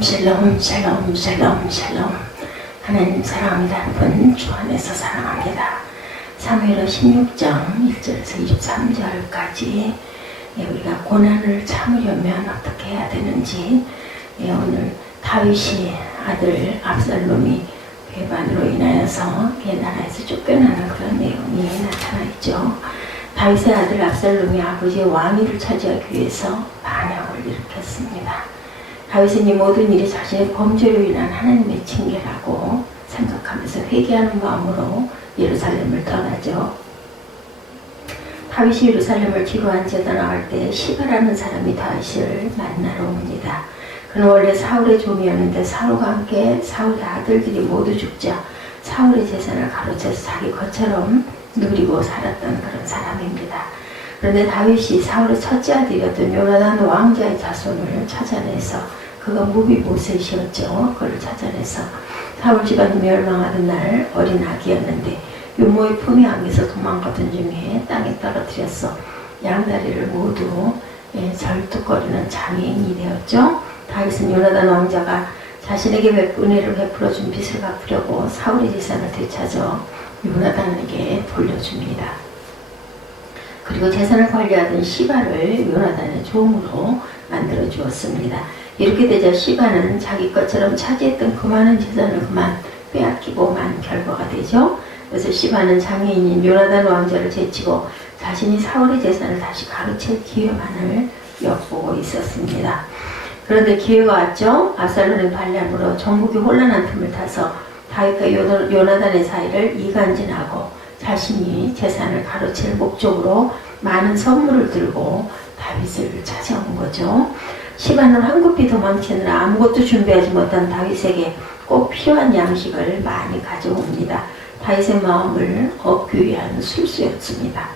샬롬 샬롬 샬롬 샬롬. 하나님 사랑합니다. 여러분 주 안에서 사랑합니다. 사무엘하 16장 1절에서 23절까지 우리가 고난을 참으려면 어떻게 해야 되는지, 오늘 다윗이 아들 압살롬이 배반으로 인하여서 나라에서 쫓겨나는 그런 내용이 나타나 있죠. 다윗의 아들 압살롬이 아버지의 왕위를 차지하기 위해서 반역을 일으켰습니다. 다윗은 이 모든 일이 자신의 범죄로 인한 하나님의 징계라고 생각하면서 회개하는 마음으로 예루살렘을 떠나죠. 다윗이 예루살렘을 기로한 제 떠나갈 때 시바라는 사람이 다윗을 만나러 옵니다. 그는 원래 사울의 종이었는데 사울과 함께 사울의 아들들이 모두 죽자 사울의 재산을 가로채서 자기 것처럼 누리고 살았던 그런 사람입니다. 그런데 다윗이 사울의 첫째 아들이었던 요나단 왕자의 자손을 찾아내서, 그가 무비보셋이었죠. 그를 찾아내서 사울 집안이 멸망하던 날 어린 아기였는데 유모의 품에 안겨서 도망가던 중에 땅에 떨어뜨렸어 양다리를 모두 절뚝거리는 장애인이 되었죠. 다윗은 요나단 왕자가 자신에게 은혜를 베풀어 준 빚을 갚으려고 사울의 재산을 되찾아 요나단에게 돌려줍니다. 그리고 재산을 관리하던 시바를 요나단의 종으로 만들어 주었습니다. 이렇게 되자 시바는 자기 것처럼 차지했던 그 많은 재산을 그만 빼앗기고 만 결과가 되죠. 그래서 시바는 장애인인 요나단 왕자를 제치고 자신이 사울의 재산을 다시 가로챌 기회만을 엿보고 있었습니다. 그런데 기회가 왔죠. 압살롬의 반란으로 전국이 혼란한 틈을 타서 다윗과 요나단의 사이를 이간질하고 자신이 재산을 가로챌 목적으로 많은 선물을 들고 다윗을 찾아온 거죠. 시바는 황급히 도망치느라 아무것도 준비하지 못한 다윗에게 꼭 필요한 양식을 많이 가져옵니다. 다윗의 마음을 얻기 위한 술수였습니다.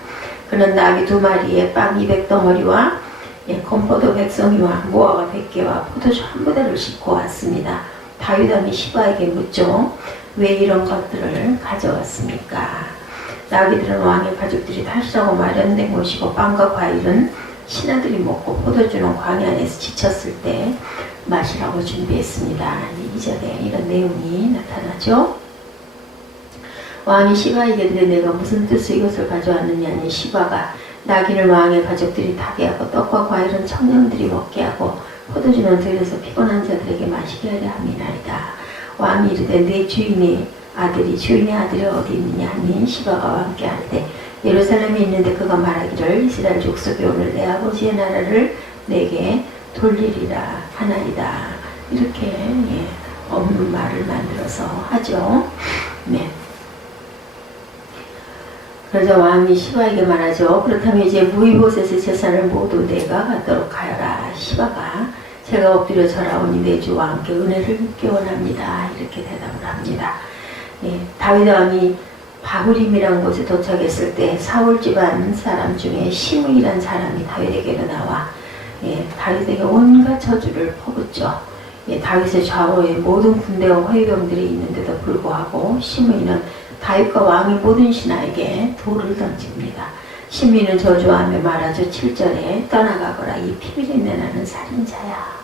그는 나귀 2마리에 빵 200덩어리와 건포도 100송이와 무화과 100개와 포도주 1부대를 싣고 왔습니다. 다윗 왕이 시바에게 묻죠. 왜 이런 것들을 가져왔습니까? 나귀들은 왕의 가족들이 타시라고 마련된 곳이고 빵과 과일은 신하들이 먹고 포도주는 광야 안에서 지쳤을 때 마시라고 준비했습니다. 2절에 이런 내용이 나타나죠. 왕이 시바에게 이르되 내가 무슨 뜻으로 이것을 가져왔느냐니 시바가 나귀는 왕의 가족들이 타게 하고 떡과 과일은 청년들이 먹게 하고 포도주는 들에서 피곤한 자들에게 마시게 하려 함이나이다. 왕이 이르되 내 주인의 아들이 어디 있느냐 하니 시바가 왕께 할 때 예루살렘에 있는데 그가 말하기를 이스라엘 족속이 오늘 내 아버지의 나라를 내게 돌리리라 하나이다. 이렇게 없는 말을 만들어서 하죠. 네. 그래서 왕이 시바에게 말하죠. 그렇다면 이제 무비보셋의 재산을 모두 내가 갖도록 하여라. 시바가 제가 엎드려 절하오니 내 주 왕께 은혜를 묻기 원합니다. 이렇게 대답을 합니다. 다윗 왕이 바후림이라는 곳에 도착했을 때 사울 집안 사람 중에 시므이라는 사람이 다윗에게로 나와 다윗에게 온갖 저주를 퍼붓죠. 다윗의 좌우에 모든 군대와 호위병들이 있는데도 불구하고 시므이는 다윗과 왕의 모든 신하에게 돌을 던집니다. 시므이는 저주하며 말하죠. 7절에 떠나가거라 이 피비린내 나는 살인자야.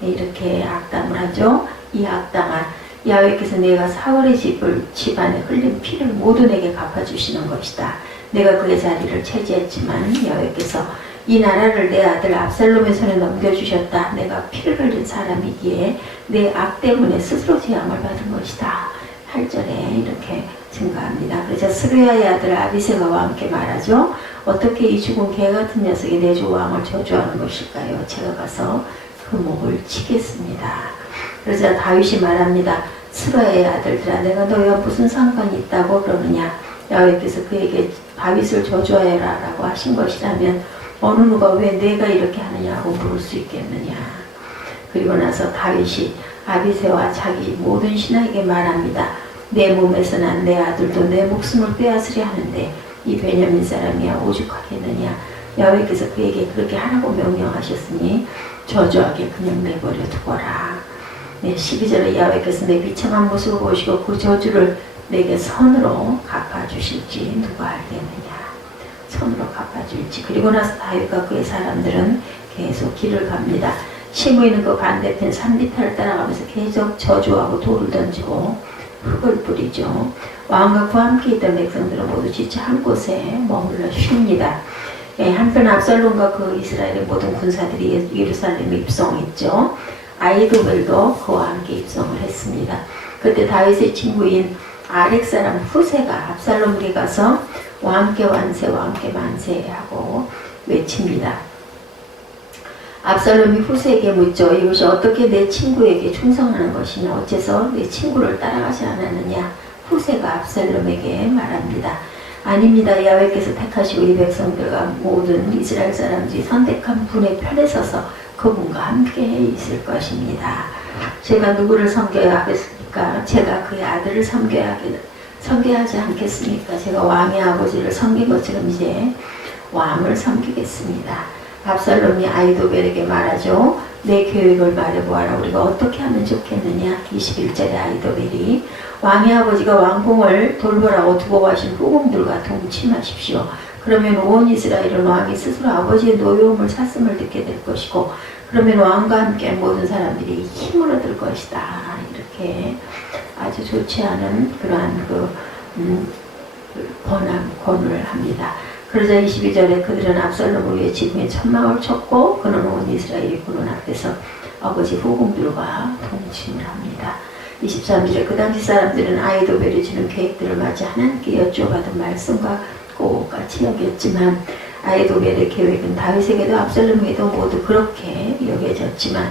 이렇게 악담을 하죠. 이 악당아 야훼께서 내가 사울의 집안에 흘린 피를 모두 내게 갚아주시는 것이다. 내가 그의 자리를 차지했지만 야훼께서 이 나라를 내 아들 압살롬의 손에 넘겨주셨다. 내가 피를 흘린 사람이기에 내 악 때문에 스스로 재앙을 받은 것이다. 8절에 이렇게 증가합니다. 그래서 스루야의 아들 아비새가 왕께 말하죠. 어떻게 이 죽은 개같은 녀석이 내 주 왕을 저주하는 것일까요? 제가 가서 그 목을 치겠습니다. 그러자 다윗이 말합니다. 스루야의 아들들아 내가 너희와 무슨 상관이 있다고 그러느냐. 야훼께서 그에게 다윗을 저주하여라 라고 하신 것이라면 어느 누가 왜 내가 이렇게 하느냐고 물을 수 있겠느냐. 그리고 나서 다윗이 아비새와 자기 모든 신하에게 말합니다. 내 몸에서 난 내 아들도 내 목숨을 빼앗으려 하는데 이 베냐민 사람이야 오죽하겠느냐. 야훼께서 그에게 그렇게 하라고 명령하셨으니 저주하게 그냥 내버려 두거라. 12절에 야훼께서 내 비참한 모습을 보시고 그 저주를 내게 선으로 갚아주실지 누가 알겠느냐. 선으로 갚아줄지. 그리고 나서 다윗과 그의 사람들은 계속 길을 갑니다. 시므이는 그 반대편 산디탈을 따라가면서 계속 저주하고 돌을 던지고 흙을 뿌리죠. 왕과 그와 함께 있던 백성들은 모두 지쳐 한 곳에 머물러 쉽니다. 한편 압살롬과 그 이스라엘의 모든 군사들이 예루살렘에 입성했죠. 아히도벨도 그와 함께 입성을 했습니다. 그때 다윗의 친구인 아렉 사람 후세가 압살롬에게 가서 왕께 완세 왕께 만세 하고 외칩니다. 압살롬이 후세에게 묻죠. 이것이 어떻게 내 친구에게 충성하는 것이냐, 어째서 내 친구를 따라가지 않았느냐. 후세가 압살롬에게 말합니다. 아닙니다. 야훼께서 택하시고 이 백성들과 모든 이스라엘 사람들이 선택한 분의 편에 서서 그분과 함께 있을 것입니다. 제가 누구를 섬겨야 하겠습니까? 제가 그의 아들을 섬겨야 하지 않겠습니까? 제가 왕의 아버지를 섬긴 것처럼 이제 왕을 섬기겠습니다. 압살롬이 아히도벨에게 말하죠. 내 계획을 말해보아라. 우리가 어떻게 하면 좋겠느냐. 21절에 아히도벨이 왕의 아버지가 왕궁을 돌보라고 두고 가신 후궁들과 동침하십시오. 그러면 온 이스라엘은 왕이 스스로 아버지의 노여움을 샀음을 듣게 될 것이고 그러면 왕과 함께 모든 사람들이 힘을 얻을 것이다. 이렇게 아주 좋지 않은 그러한 권을 합니다. 그러자 22절에 그들은 압살롬을 위해 지붕에 천막을 쳤고 그는 온 이스라엘이 보는 앞에서 아버지 후궁들과 동침을 합니다. 23절에 그 당시 사람들은 아히도벨이 주는 계획들을 마치 하나님께 여쭤받은 말씀과 똑같이 여겼지만 아히도벨의 계획은 다윗에게도 압살롬에게도 모두 그렇게 여겨졌지만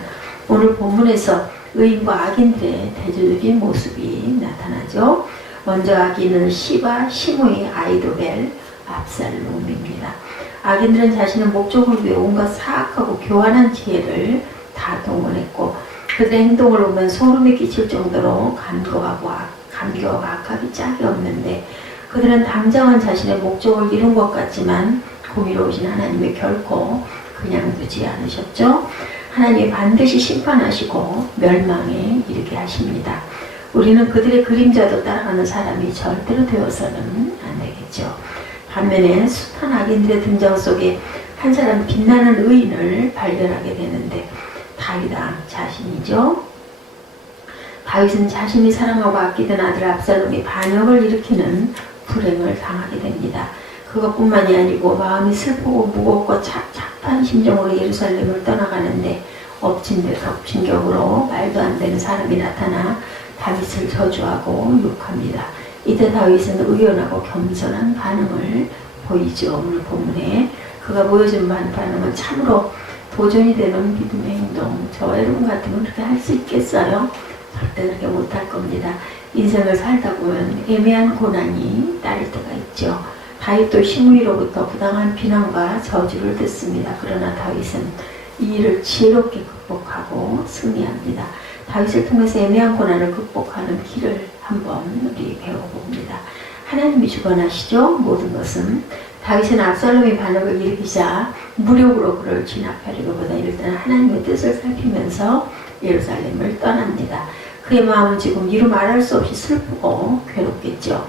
오늘 본문에서 의인과 악인들의 대조적인 모습이 나타나죠. 먼저 악인은 시바, 시므이, 아히도벨, 압살롬입니다. 악인들은 자신의 목적을 위해 온갖 사악하고 교활한 지혜를 다 동원했고 그들의 행동을 보면 소름이 끼칠 정도로 간교하고 악합이 짝이 없는데 그들은 당장은 자신의 목적을 이룬 것 같지만 공의로우신 하나님이 결코 그냥 두지 않으셨죠. 하나님이 반드시 심판하시고 멸망에 이르게 하십니다. 우리는 그들의 그림자도 따라가는 사람이 절대로 되어서는 안 되겠죠. 반면에 숱한 악인들의 등장 속에 한 사람 빛나는 의인을 발견하게 되는데 다윗 왕 자신이죠. 다윗은 자신이 사랑하고 아끼던 아들 압살롬이 반역을 일으키는 불행을 당하게 됩니다. 그것뿐만이 아니고 마음이 슬프고 무겁고 착한 심정으로 예루살렘을 떠나가는데 엎친 데 덮친 격으로 말도 안 되는 사람이 나타나 다윗을 저주하고 욕합니다. 이때 다윗은 의연하고 겸손한 반응을 보이죠. 오늘 본문에 그가 보여준 반응은 참으로 도전이 되는 믿음의 행동. 저와 여러분 같으면 그렇게 할 수 있겠어요? 절대 그렇게 못할 겁니다. 인생을 살다 보면 애매한 고난이 따를 때가 있죠. 다윗도 시므이로부터 부당한 비난과 저주를 듣습니다. 그러나 다윗은 이 일을 지혜롭게 극복하고 승리합니다. 다윗을 통해서 애매한 고난을 극복하는 길을 한번 우리 배워봅니다. 하나님이 주관하시죠. 모든 것은. 다윗은 압살롬이 반역을 일으키자 무력으로 그를 진압하려기보다 일단 하나님의 뜻을 살피면서 예루살렘을 떠납니다. 그의 마음은 지금 이루 말할 수 없이 슬프고 괴롭겠죠.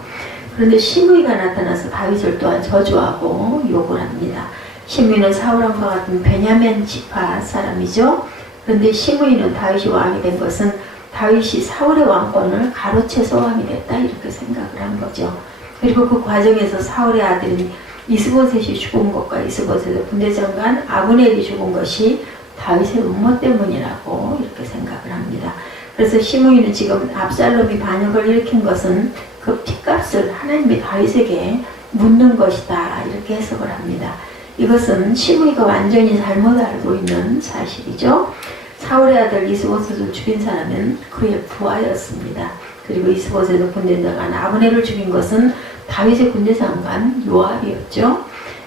그런데 시므이가 나타나서 다윗을 또한 저주하고 욕을 합니다. 시므이는 사울왕과 같은 베냐민 지파 사람이죠. 그런데 시므이는 다윗이 왕이 된 것은 다윗이 사울의 왕권을 가로채서 왕이 됐다 이렇게 생각을 한 거죠. 그리고 그 과정에서 사울의 아들인 이스보셋이 죽은 것과 이스보셋의 군대장관 아브넬이 죽은 것이 다윗의 음모 때문이라고 이렇게 생각을 합니다. 그래서 시므이는 지금 압살롬이 반역을 일으킨 것은 그 핏값을 하나님이 다윗에게 묻는 것이다 이렇게 해석을 합니다. 이것은 시므이가 완전히 잘못 알고 있는 사실이죠. 사울의 아들 이스보셋을 죽인 사람은 그의 부하였습니다. 그리고 이스보셋의 군대장관 아브넬을 죽인 것은 다윗의 군대장관 요압이었죠.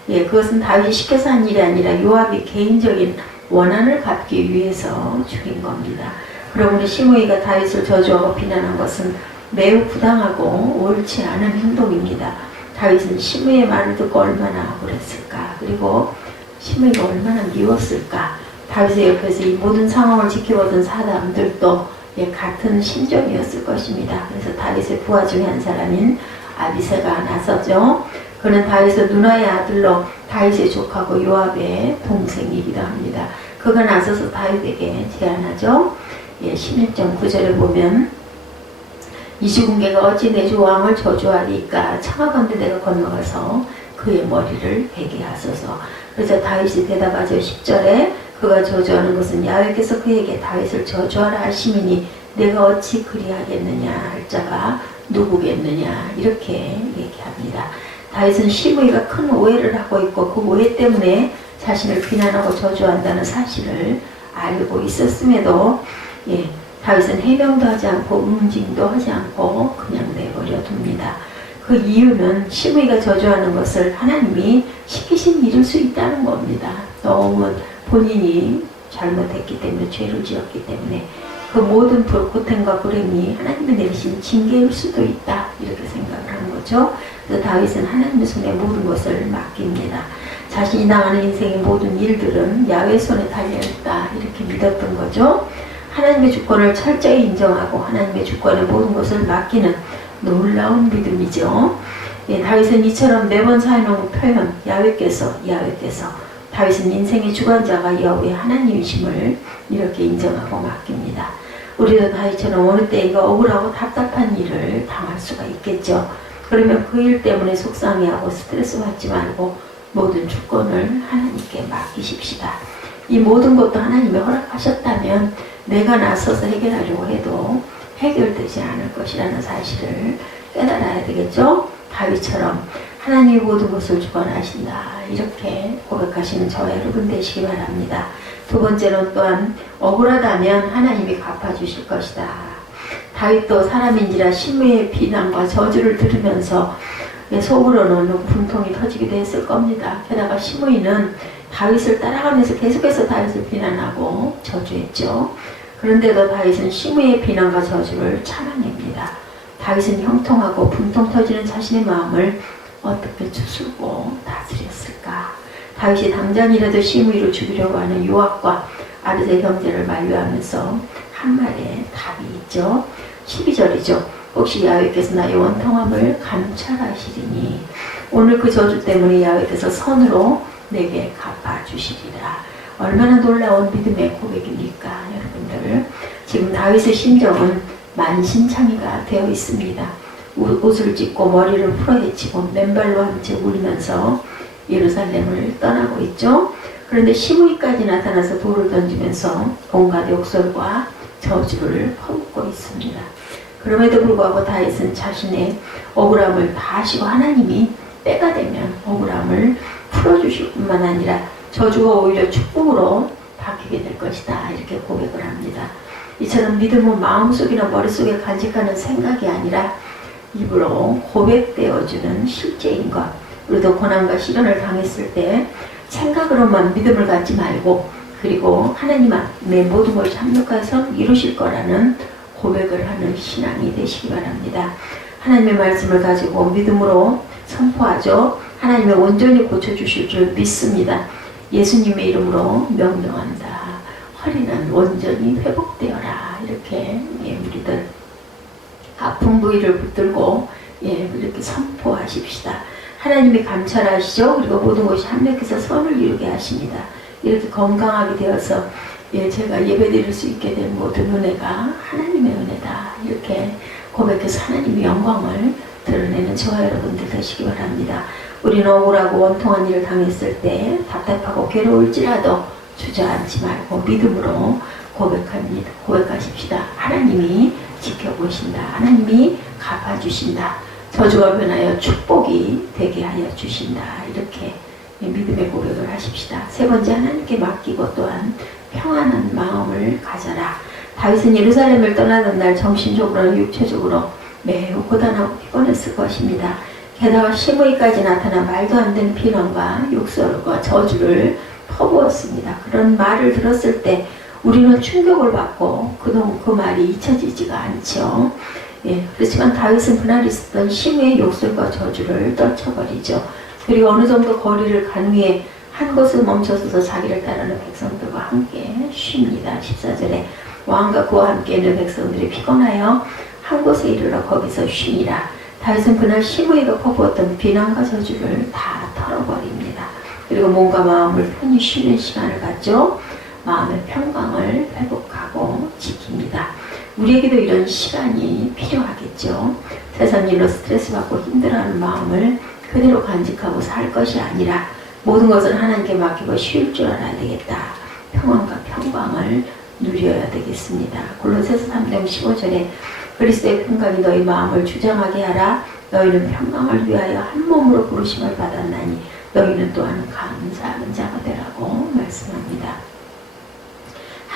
그것은 다윗이 시켜서 한 일이 아니라 요압이 개인적인 원한을 갚기 위해서 죽인 겁니다. 그러므로 시므이가 다윗을 저주하고 비난한 것은 매우 부당하고 옳지 않은 행동입니다. 다윗은 시므이의 말을 듣고 얼마나 억울했을까. 그리고 시므이가 얼마나 미웠을까. 다윗의 옆에서 이 모든 상황을 지켜보던 사람들도 같은 심정이었을 것입니다. 그래서 다윗의 부하 중에 한 사람인 아비새가 나서죠. 그는 다윗의 누나의 아들로 다윗의 조카고 요압의 동생이기도 합니다. 그가 나서서 다윗에게 제안하죠. 16장 9절에 보면 이 죽은 개가 어찌 내 주 왕을 저주하리까 청하건대 내가 건너가서 그의 머리를 베게 하소서. 그래서 다윗이 대답하죠. 10절에 그가 저주하는 것은 야훼께서 그에게 다윗을 저주하라 하시미니 내가 어찌 그리하겠느냐 할 자가 누구겠느냐 이렇게 얘기합니다. 다윗은 시므이가 큰 오해를 하고 있고 그 오해 때문에 자신을 비난하고 저주한다는 사실을 알고 있었음에도 다윗은 해명도 하지 않고 응징도 하지 않고 그냥 내버려 둡니다. 그 이유는 시므이가 저주하는 것을 하나님이 시키신 일일 수 있다는 겁니다. 너무 본인이 잘못했기 때문에 죄를 지었기 때문에 그 모든 고통과 불행이 하나님이 내리신 징계일 수도 있다 이렇게 생각을 하는 거죠. 그래서 다윗은 하나님의 손에 모든 것을 맡깁니다. 자신이 당하는 인생의 모든 일들은 야훼 손에 달려있다 이렇게 믿었던 거죠. 하나님의 주권을 철저히 인정하고 하나님의 주권에 모든 것을 맡기는 놀라운 믿음이죠. 다윗은 이처럼 매번 사용하는 표현 야훼께서 다윗은 인생의 주관자가 여호와의 하나님이심을 이렇게 인정하고 맡깁니다. 우리도 다윗처럼 어느 때인가 억울하고 답답한 일을 당할 수가 있겠죠. 그러면 그 일 때문에 속상해하고 스트레스 받지 말고 모든 주권을 하나님께 맡기십시다. 이 모든 것도 하나님이 허락하셨다면 내가 나서서 해결하려고 해도 해결되지 않을 것이라는 사실을 깨달아야 되겠죠. 다윗처럼 하나님이 모든 것을 주관하신다 이렇게 고백하시는 저와 여러분 되시기 바랍니다. 두 번째로 또한 억울하다면 하나님이 갚아주실 것이다. 다윗도 사람인지라 시므이의 비난과 저주를 들으면서 속으로는 분통이 터지기도 했을 겁니다. 게다가 시므이는 다윗을 따라가면서 계속해서 다윗을 비난하고 저주했죠. 그런데도 다윗은 시므이의 비난과 저주를 참아냅니다. 다윗은 형통하고 분통 터지는 자신의 마음을 어떻게 추스르고 다스렸을까? 다윗이 당장이라도 시므이를 죽이려고 하는 요압과 아르세 형제를 만류하면서 한 말에 답이 있죠. 12절이죠. 혹시 야훼께서 나의 원통함을 감찰하시리니 오늘 그 저주 때문에 야훼께서 선으로 내게 갚아주시리라. 얼마나 놀라운 믿음의 고백입니까 여러분들. 지금 다윗의 심정은 만신창이가 되어 있습니다. 옷을 찢고 머리를 풀어헤치고 맨발로 한 채 울면서 예루살렘을 떠나고 있죠. 그런데 시므이까지 나타나서 돌을 던지면서 온갖 욕설과 저주를 퍼붓고 있습니다. 그럼에도 불구하고 다윗은 자신의 억울함을 다하시고 하나님이 때가 되면 억울함을 풀어주실 뿐만 아니라 저주가 오히려 축복으로 바뀌게 될 것이다 이렇게 고백을 합니다. 이처럼 믿음은 마음속이나 머릿속에 간직하는 생각이 아니라 입으로 고백되어주는 실제인 것. 우리도 고난과 시련을 당했을 때 생각으로만 믿음을 갖지 말고 그리고 하나님 앞에 모든 것을 합력해서 이루실 거라는 고백을 하는 신앙이 되시기 바랍니다. 하나님의 말씀을 가지고 믿음으로 선포하죠. 하나님의 온전히 고쳐주실 줄 믿습니다. 예수님의 이름으로 명령한다. 허리는 온전히 회복되어라. 이렇게 우리들 아픈 부위를 붙들고 이렇게 선포하십시다. 하나님이 감찰하시죠. 그리고 모든 것이 합력해서 선을 이루게 하십니다. 이렇게 건강하게 되어서 제가 예배드릴 수 있게 된 모든 은혜가 하나님의 은혜다. 이렇게 고백해서 하나님의 영광을 드러내는 저와 여러분들 되시기 바랍니다. 우리는 억울하고 원통한 일을 당했을 때 답답하고 괴로울지라도 주저앉지 말고 믿음으로 고백하십시다. 하나님이 지켜보신다. 하나님이 갚아주신다. 저주가 변하여 축복이 되게 하여 주신다. 이렇게 믿음의 고백을 하십시다. 세 번째, 하나님께 맡기고 또한 평안한 마음을 가져라. 다윗은 예루살렘을 떠나던 날 정신적으로 육체적으로 매우 고단하고 피곤했을 것입니다. 게다가 시므이까지 나타나 말도 안 되는 비난과 욕설과 저주를 퍼부었습니다. 그런 말을 들었을 때 우리는 충격을 받고 그동안 그 말이 잊혀지지가 않죠. 그렇지만 다윗은 그날 있었던 시므이의 욕설과 저주를 떨쳐버리죠. 그리고 어느 정도 거리를 간 후에 한 곳에 멈춰서서 자기를 따르는 백성들과 함께 쉽니다. 14절에 왕과 그와 함께 있는 백성들이 피곤하여 한 곳에 이르러 거기서 쉬니라. 다윗은 그날 시므이가 퍼부었던 비난과 저주를 다 털어버립니다. 그리고 몸과 마음을 편히 쉬는 시간을 갖죠. 마음의 평강을 회복하고 지킵니다. 우리에게도 이런 시간이 필요하겠죠. 세상 일로 스트레스 받고 힘들어하는 마음을 그대로 간직하고 살 것이 아니라 모든 것을 하나님께 맡기고 쉴 줄 알아야 되겠다. 평안과 평강을 누려야 되겠습니다. 골로새서 3장 15절에 그리스도의 평강이 너희 마음을 주장하게 하라. 너희는 평강을 위하여 한 몸으로 부르심을 받았나니 너희는 또한 감사하는 자가 되라고 말씀합니다.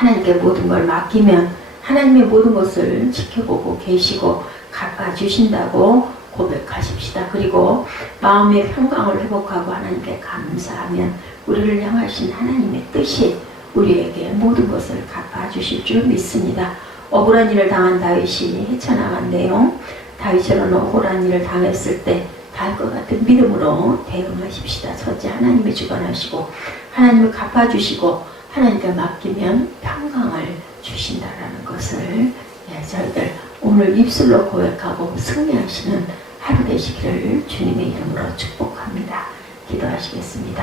하나님께 모든 걸 맡기면 하나님의 모든 것을 지켜보고 계시고 갚아주신다고 고백하십시다. 그리고 마음의 평강을 회복하고 하나님께 감사하면 우리를 향하신 하나님의 뜻이 우리에게 모든 것을 갚아주실 줄 믿습니다. 억울한 일을 당한 다윗이 헤쳐나간 내용, 다윗처럼 억울한 일을 당했을 때 다윗과 같은 믿음으로 대응하십시다. 첫째, 하나님이 주관하시고 하나님을 갚아주시고 하나님께 맡기면 평강을 주신다라는 것을 저희들 오늘 입술로 고백하고 승리하시는 하루 되시기를 주님의 이름으로 축복합니다. 기도하시겠습니다.